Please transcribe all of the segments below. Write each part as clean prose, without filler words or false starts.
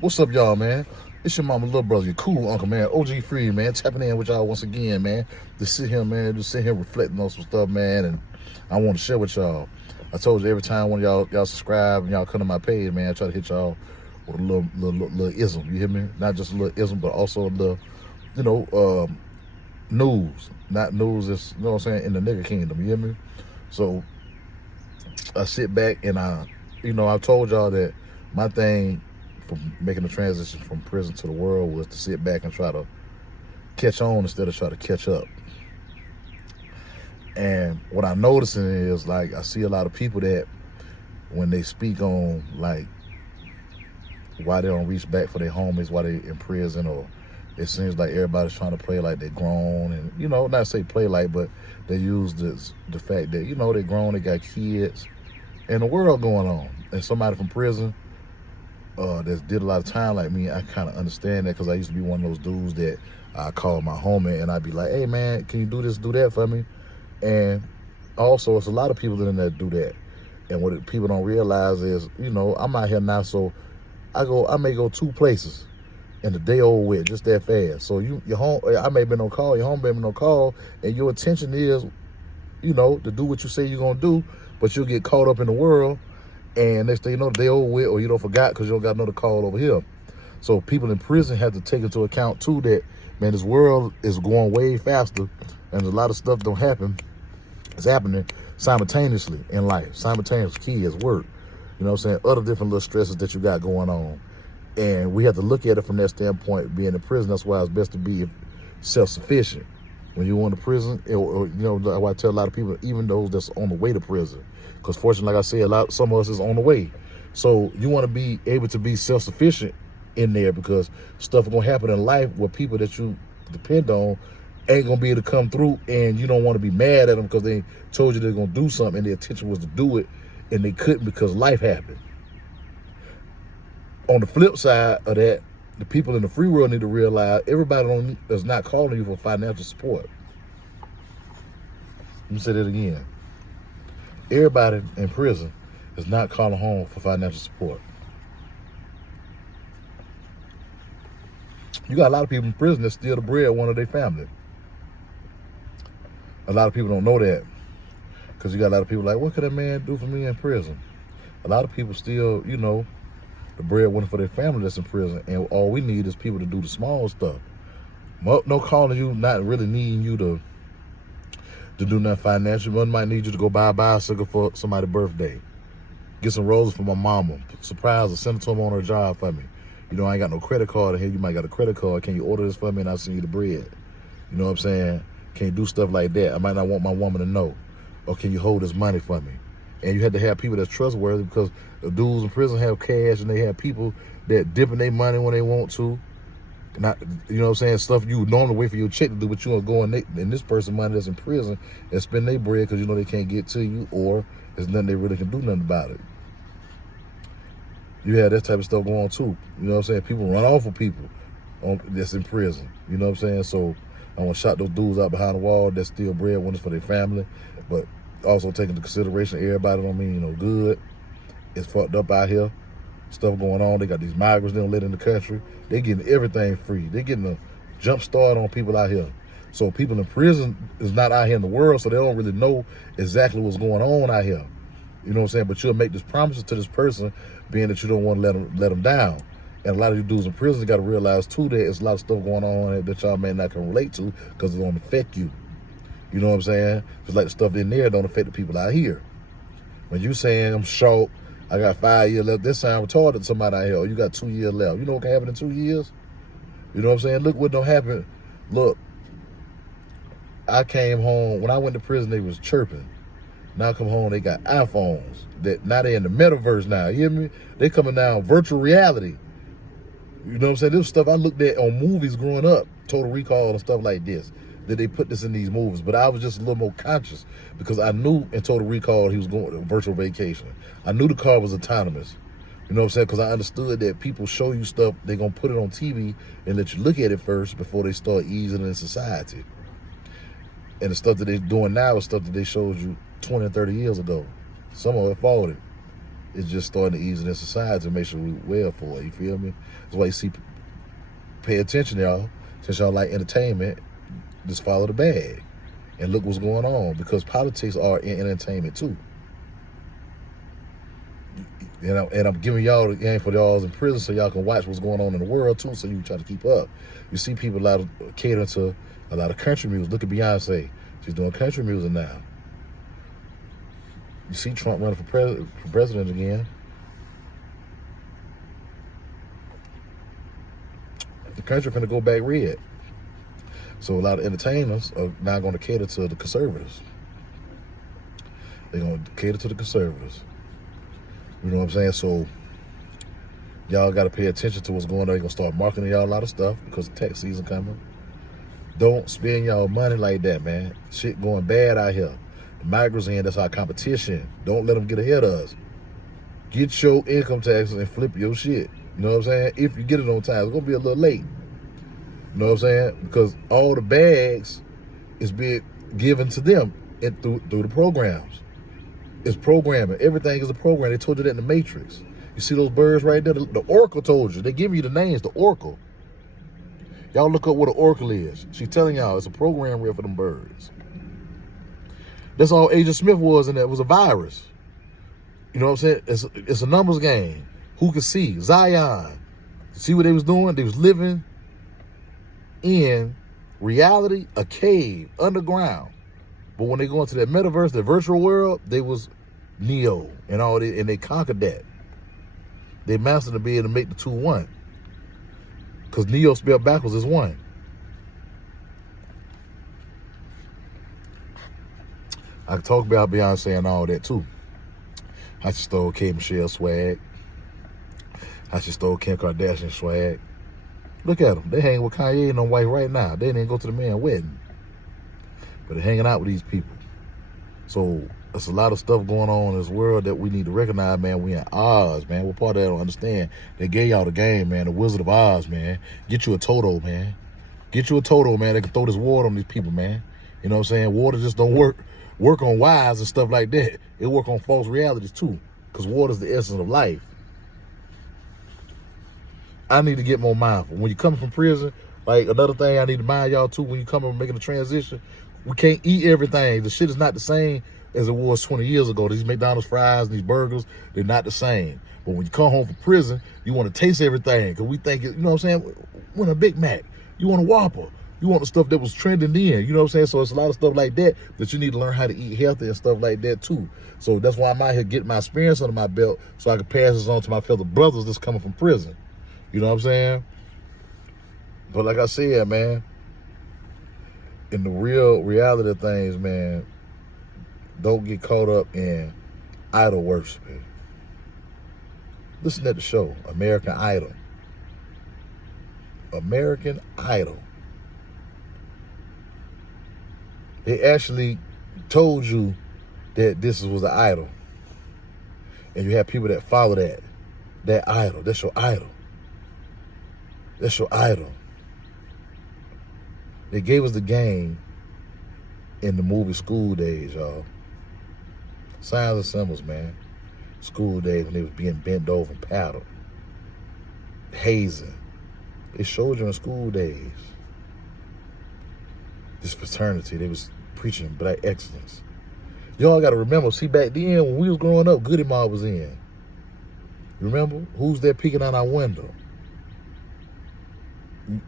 What's up, y'all, man? It's your mama, little brother, your cool uncle, man. OG Free, man. Tapping in with y'all once again, man. Just sit here, man. Just sit here reflecting on some stuff, man. And I want to share with y'all. I told you every time when y'all subscribe and y'all come to my page, man, I try to hit y'all with a little ism. You hear me? Not just a little ism, but also a little, news. Not news is, you know what I'm saying, in the nigga kingdom. You hear me? So I sit back and I told y'all that my thing from making the transition from prison to the world was to sit back and try to catch on instead of try to catch up. And what I'm noticing is, like, I see a lot of people that when they speak on, like, why they don't reach back for their homies, why they in prison, or it seems like everybody's trying to play like they're grown, and, not say play like, but they use the fact that, they're grown, they got kids, and the world going on. And somebody from prison that did a lot of time like me, I kind of understand that, because I used to be one of those dudes that I call my homie and I'd be like, hey man, can you do this, do that for me? And also, it's a lot of people in there that do that. And what people don't realize is, I'm out here now, so I may go 2 places and the day over with, just that fast. So your home, I may have been on call, your home may have been on call, and your intention is, to do what you say you're gonna do, but you'll get caught up in the world, and next thing you know, the day over with, or you don't forgot because you don't got another call over here. So people in prison have to take into account too that, man, this world is going way faster, and a lot of stuff don't happen. It's happening simultaneously in life, simultaneous kids, work, other different little stresses that you got going on. And we have to look at it from that standpoint, being in prison. That's why it's best to be self-sufficient. When you go into prison, I tell a lot of people, even those that's on the way to prison, because fortunately, like I said, some of us is on the way. So you want to be able to be self-sufficient in there, because stuff is going to happen in life where people that you depend on ain't going to be able to come through, and you don't want to be mad at them because they told you they're going to do something and their intention was to do it and they couldn't because life happened. On the flip side of that, the people in the free world need to realize everybody is not calling you for financial support. Let me say that again. Everybody in prison is not calling home for financial support. You got a lot of people in prison that steal the bread of one of their family. A lot of people don't know that, because you got a lot of people like, what could a man do for me in prison? A lot of people steal, the breadwinner for their family that's in prison, and all we need is people to do the small stuff. No calling you, not really needing you to do nothing financial. One might need you to go buy a bicycle for somebody's birthday, get some roses for my mama, surprise or send it to them on her job for me. I ain't got no credit card in here. You might got a credit card. Can you order this for me and I'll send you the bread? You know what I'm saying? Can you do stuff like that? I might not want my woman to know. Or can you hold this money for me? And you had to have people that's trustworthy, because the dudes in prison have cash, and they have people that dipping their money when they want to. Not, stuff you would normally wait for your check to do, but you want to go in this person's money that's in prison and spend their bread because they can't get to you, or there's nothing they really can do nothing about it. You have that type of stuff going on too. People run off of people that's in prison. So I want to shout those dudes out behind the wall that steal breadwinners for their family, but also take into consideration everybody don't mean good. It's fucked up out here. Stuff going on. They got these migrants they don't let in the country. They getting everything free. They getting a jump start on people out here. So people in prison is not out here in the world, so they don't really know exactly what's going on out here. But you'll make these promises to this person, being that you don't want to let them down. And a lot of you dudes in prison got to realize too that there's a lot of stuff going on that y'all may not can relate to, because it don't affect you. You know what I'm saying? Just like the stuff in there don't affect the people out here. When you saying I'm short, I got 5 years left, this time I'm retarded to somebody out here, or you got 2 years left. You know what can happen in 2 years? You know what I'm saying? Look what don't happen. Look, I came home, when I went to prison, they was chirping. Now I come home, they got iPhones. Now they in the metaverse now, you hear me? They coming down virtual reality. You know what I'm saying? This stuff I looked at on movies growing up, Total Recall and stuff like this, that they put this in these movies. But I was just a little more conscious, because I knew in Total Recall he was going to virtual vacation. I knew the car was autonomous. You know what I'm saying? Because I understood that people show you stuff, they're going to put it on TV and let you look at it first before they start easing in society. And the stuff that they're doing now is stuff that they showed you 20 and 30 years ago. Some of it 40. It's just starting to ease in society to make sure we well for it. You feel me? That's why you see, pay attention, y'all. Since y'all like entertainment, just follow the bag and look what's going on, because politics are in entertainment too. You know, and I'm giving y'all the game for y'all's in prison so y'all can watch what's going on in the world too, so you can try to keep up. You see people a lot of catering to a lot of country music. Look at Beyonce. She's doing country music now. You see Trump running for president again. The country finna go back red. So a lot of entertainers are now going to cater to the conservatives. They're going to cater to the conservatives. You know what I'm saying? So y'all got to pay attention to what's going on. They're going to start marketing y'all a lot of stuff because tax season coming. Don't spend y'all money like that, man. Shit going bad out here. The migrants in, that's our competition. Don't let them get ahead of us. Get your income taxes and flip your shit. You know what I'm saying? If you get it on time, it's going to be a little late. You know what I'm saying? Because all the bags is being given to them through the programs. It's programming. Everything is a program. They told you that in the Matrix. You see those birds right there? The Oracle told you. They give you the names, the Oracle. Y'all look up what an Oracle is. She's telling y'all it's a program real for them birds. That's all Agent Smith was, and that was a virus. You know what I'm saying? It's a numbers game. Who can see? Zion. See what they was doing? They was living in reality, a cave, underground. But when they go into that metaverse, that virtual world, they was Neo and all that, and they conquered that. They mastered to be able to make the two one. Because Neo spelled backwards is one. I can talk about Beyonce and all that too. How she stole K. Michelle swag. How she stole Kim Kardashian swag. Look at them. They hanging with Kanye and them white right now. They didn't go to the man's wedding. But they're hanging out with these people. So there's a lot of stuff going on in this world that we need to recognize, man. We in Oz, man. What part of that I don't understand? They gave y'all the game, man. The Wizard of Oz, man. Get you a Toto, man. Get you a Toto, man. They can throw this water on these people, man. You know what I'm saying? Water just don't work on wise and stuff like that. It work on false realities too. Because water is the essence of life. I need to get more mindful. When you're coming from prison, like another thing I need to mind y'all too, when you come and making a transition, we can't eat everything. The shit is not the same as it was 20 years ago. These McDonald's fries and these burgers, they're not the same. But when you come home from prison, you want to taste everything. Because we think, you know what I'm saying? We want a Big Mac. You want a Whopper. You want the stuff that was trending then. You know what I'm saying? So it's a lot of stuff like that you need to learn how to eat healthy and stuff like that too. So that's why I'm out here getting my experience under my belt so I can pass this on to my fellow brothers that's coming from prison. You know what I'm saying? But like I said, man, in the real reality of things, man, don't get caught up in idol worshiping. Listen to the show, American Idol. American Idol. They actually told you that this was an idol. And you have people that follow that idol. That's your idol. That's your idol. They gave us the game in the movie School Days, y'all. Signs and symbols, man. School Days when they was being bent over and paddled. Hazing. They showed you in School Days. This fraternity, they was preaching black excellence. Y'all got to remember, see, back then when we was growing up, Goody Mob was in. Remember? Who's there peeking out our window?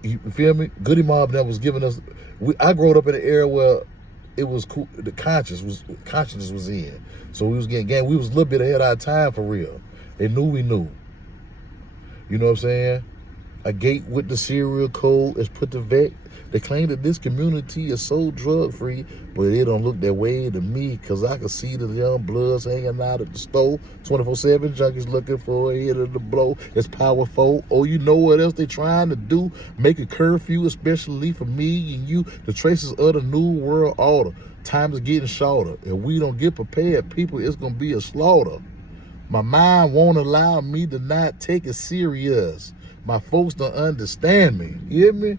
You feel me? Goody Mob that was giving us. I grew up in an era where it was cool. The consciousness was in, so we was getting game. We was a little bit ahead of our time for real. They knew we knew. You know what I'm saying? A gate with the serial code is put to vet. They claim that this community is so drug-free, but it don't look that way to me, because I can see the young bloods hanging out at the store, 24/7, junkies looking for a hit of the blow. It's powerful. Oh, you know what else they trying to do? Make a curfew, especially for me and you, the traces of the new world order. Time is getting shorter. If we don't get prepared, people, it's going to be a slaughter. My mind won't allow me to not take it serious. My folks don't understand me. You hear me?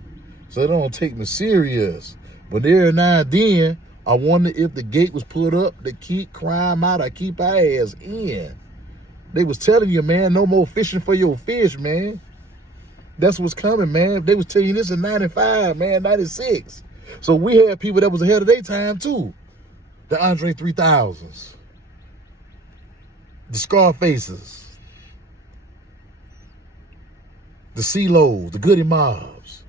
So they don't take me serious. But every now and then, I wonder if the gate was put up to keep crime out or keep our ass in. They was telling you, man, no more fishing for your fish, man. That's what's coming, man. They was telling you this in 95, man, 96. So we had people that was ahead of their time, too. The Andre 3000s. The Scarfaces. The CeeLos, the Goody Mobs.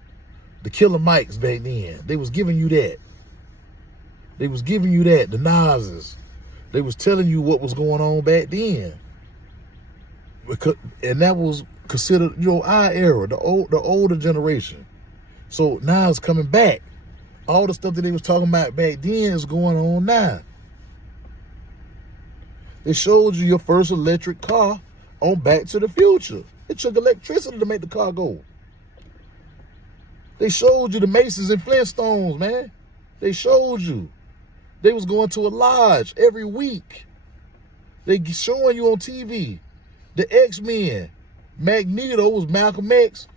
The Killer Mikes back then. They was giving you that. They was giving you that. The Nas's. They was telling you what was going on back then. And that was considered, you know, our era, the older generation. So now it's coming back. All the stuff that they was talking about back then is going on now. They showed you your first electric car on Back to the Future. It took electricity to make the car go. They showed you the Masons and Flintstones, man. They showed you. They was going to a lodge every week. They showing you on TV. The X-Men. Magneto was Malcolm X.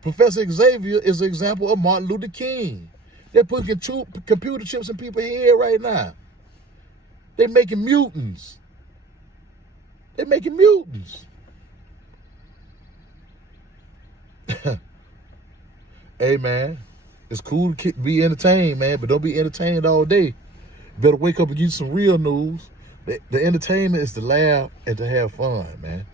Professor Xavier is an example of Martin Luther King. They're putting computer chips in people's head right now. They're making mutants. They're making mutants. Hey, man, it's cool to be entertained, man, but don't be entertained all day. You better wake up and get some real news. The entertainment is to laugh and to have fun, man.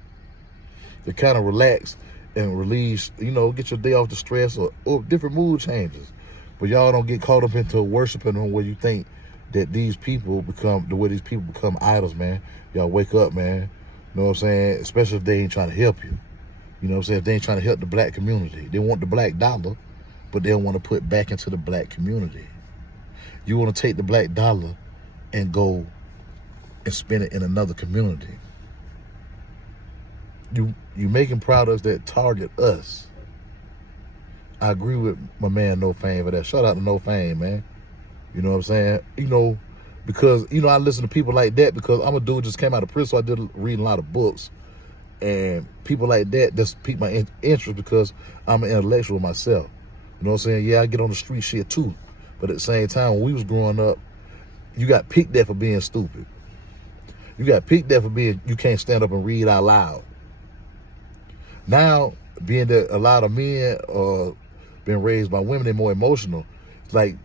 To kind of relax and release, you know, get your day off the stress or different mood changes. But y'all don't get caught up into worshiping them where you think that these people become idols, man. Y'all wake up, man. You know what I'm saying? Especially if they ain't trying to help you. You know what I'm saying? If they ain't trying to help the black community. They want the black dollar, but they don't want to put back into the black community. You want to take the black dollar and go and spend it in another community. You making products that target us. I agree with my man No Fame for that. Shout out to No Fame, man. You know what I'm saying? You know, because, you know, I listen to people like that because I'm a dude just came out of prison, so I did read a lot of books. And people like that just pique my interest because I'm an intellectual myself. You know what I'm saying? Yeah, I get on the street shit too. But at the same time, when we was growing up, you got picked at for being stupid. You got picked at for being, you can't stand up and read out loud. Now, being that a lot of men are being raised by women, they're more emotional. It's like,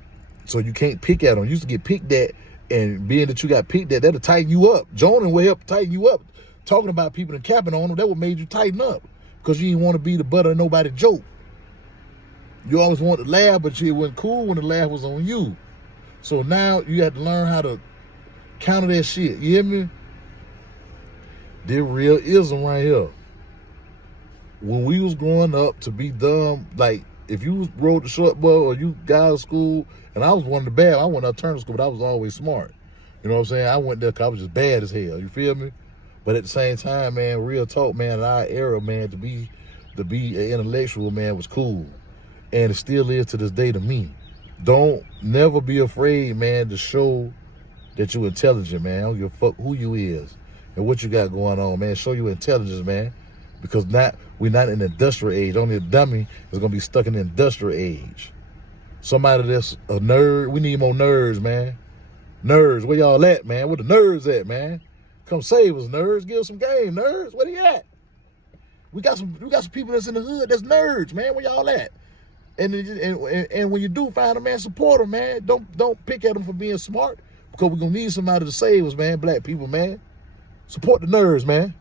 so you can't pick at them. You used to get picked at, and being that you got picked at, that'll tighten you up. Jonan will help tighten you up. Talking about people and capping on them, that what made you tighten up. Because you didn't want to be the butt of nobody's joke. You always want to laugh, but it wasn't cool when the laugh was on you. So now you have to learn how to counter that shit. You hear me? This real ism right here. When we was growing up, to be dumb, like if you rode the short boat or you got out of school, and I was one of the bad, I went to alternative school, but I was always smart. You know what I'm saying? I went there because I was just bad as hell. You feel me? But at the same time, man, real talk, man, in our era, man, to be an intellectual, man, was cool. And it still is to this day to me. Don't never be afraid, man, to show that you're intelligent, man. I don't give a fuck who you is and what you got going on, man. Show your intelligence, man. Because we're not in the industrial age. Only a dummy is going to be stuck in the industrial age. Somebody that's a nerd, we need more nerds, man. Nerds, where y'all at, man? Where the nerds at, man? Come save us, nerds. Give us some game, nerds. Where they at? We got some people that's in the hood that's nerds, man. Where y'all at? And when you do find them, man, support them, man. Don't pick at them for being smart, because we're gonna need somebody to save us, man. Black people, man. Support the nerds, man.